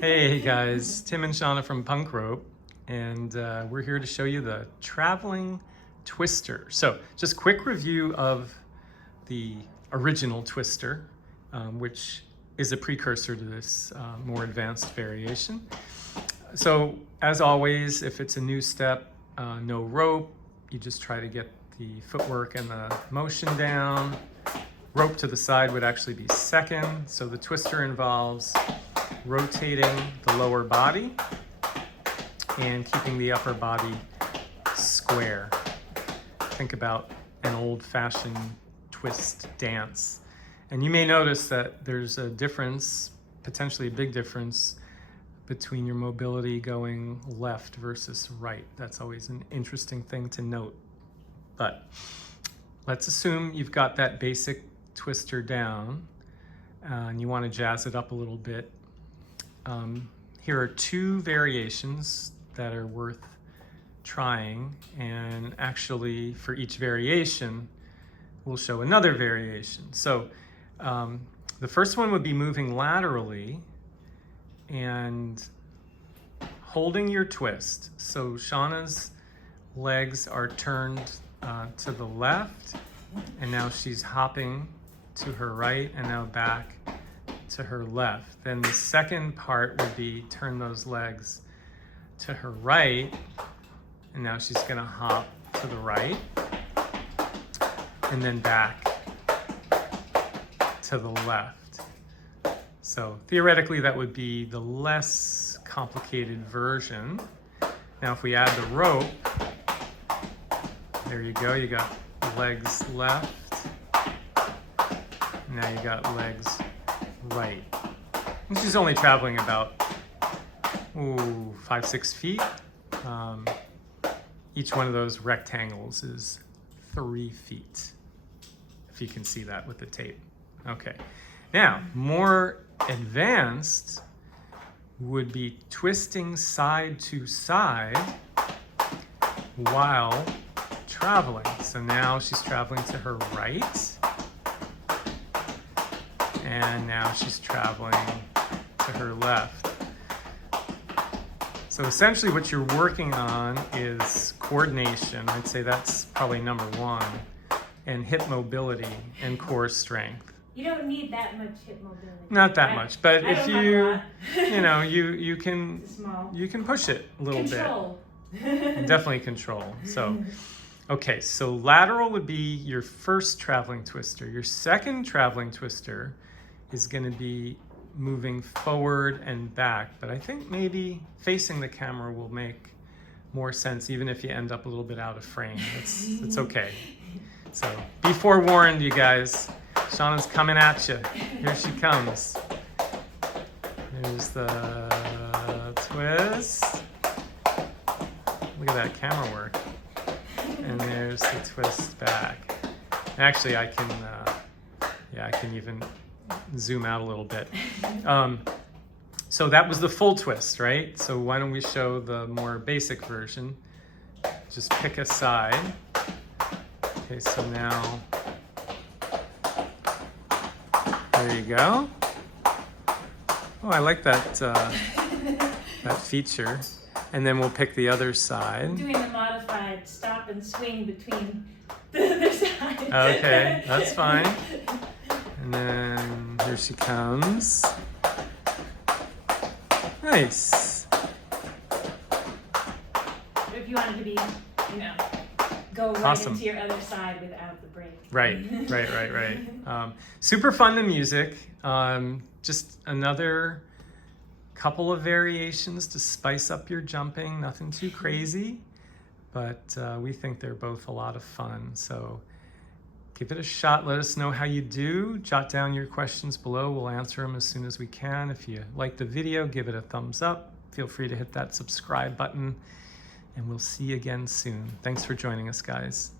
Hey guys, Tim and Shana from Punk Rope, and we're here to show you the traveling twister. So just quick review of the original twister, which is a precursor to this more advanced variation. So as always, if it's a new step, no rope, you just try to get the footwork and the motion down. Rope to the side would actually be second. So the twister involves rotating the lower body and keeping the upper body square. Think about an old-fashioned twist dance. And you may notice that there's a difference, potentially a big difference, between your mobility going left versus right. That's always an interesting thing to note. But let's assume you've got that basic twister down and you want to jazz it up a little bit. Here are two variations that are worth trying, and actually for each variation we'll show another variation. So the first one would be moving laterally and holding your twist. So Shauna's legs are turned to the left, and now she's hopping to her right and now back to her left. Then the second part would be turn those legs to her right, and now she's gonna hop to the right and then back to the left. So theoretically that would be the less complicated version. Now if we add the rope, there you go, you got legs left, now you got legs right. And she's only traveling about 5-6 feet. Each one of those rectangles is 3 feet, if you can see that with the tape. Okay, now more advanced would be twisting side to side while traveling. So now she's traveling to her right, and now she's traveling to her left. So essentially what you're working on is coordination. I'd say that's probably number one, and hip mobility and core strength. You don't need that much hip mobility. Not that much, but if you can Small. you can push it a little Control. bit. Definitely control. So okay, so lateral would be your first traveling twister. Your second traveling twister is going to be moving forward and back, but I think maybe facing the camera will make more sense, even if you end up a little bit out of frame. It's okay. So be forewarned, you guys. Shauna's coming at you. Here she comes. There's the twist. Look at that camera work. And there's the twist back. Actually, I can even zoom out a little bit. So that was the full twist, right? So why don't we show the more basic version? Just pick a side. Okay, so now, there you go. Oh, I like that, that feature. And then we'll pick the other side. I'm doing the modified stop and swing between the other side. Okay, that's fine. And then here she comes. Nice. If you wanted to be, go right Awesome. into your other side without the break. Right. Super fun to music. Just another couple of variations to spice up your jumping. Nothing too crazy, but we think they're both a lot of fun. So give it a shot. Let us know how you do. Jot down your questions below. We'll answer them as soon as we can. If you like the video, give it a thumbs up. Feel free to hit that subscribe button, and we'll see you again soon. Thanks for joining us, guys.